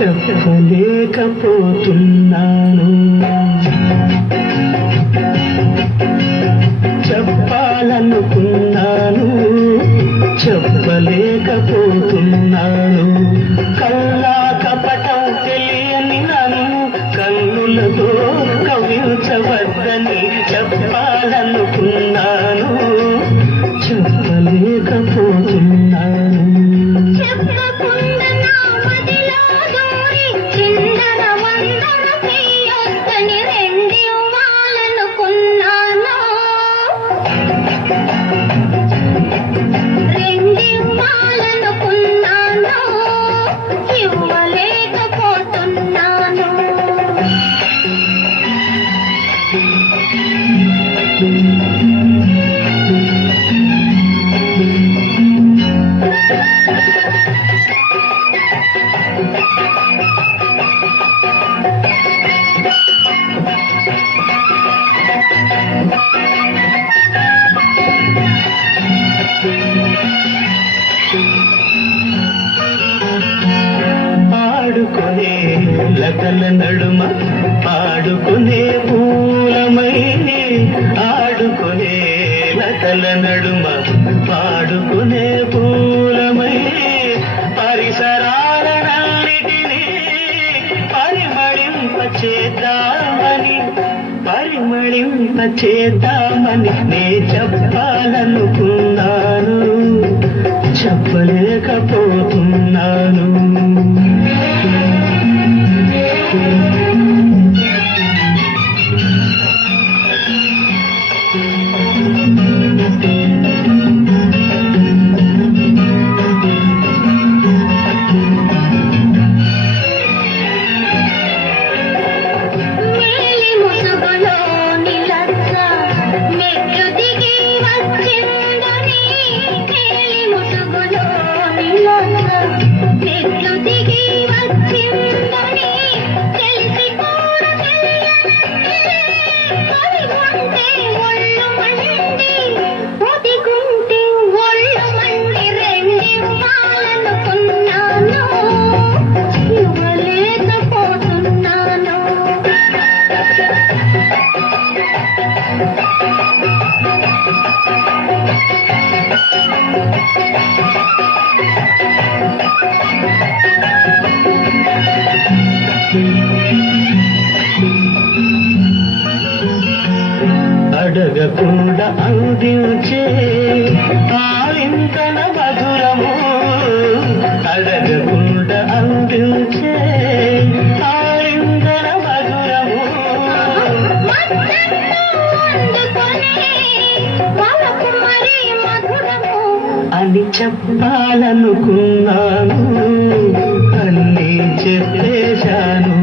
చెప్పలేకపోతున్నాను చెప్పాలనుకున్నాను చెప్పలేకపోతున్నాను. పాడుకునే లతల నడుమ ఆడుకునే పూలమై ఆడుకునే లతల నడుమ. చేద్దామని పరిమళింప చేద్దామని నే చెప్పాలనుకున్నా. Thank you. అడగకుండా అందించే ఆలింతన మధురము. అడగకుండా అందించే ఆలింతన మధురము. అని చెప్పాలనుకున్నాను అన్నీ చెప్పేశాను.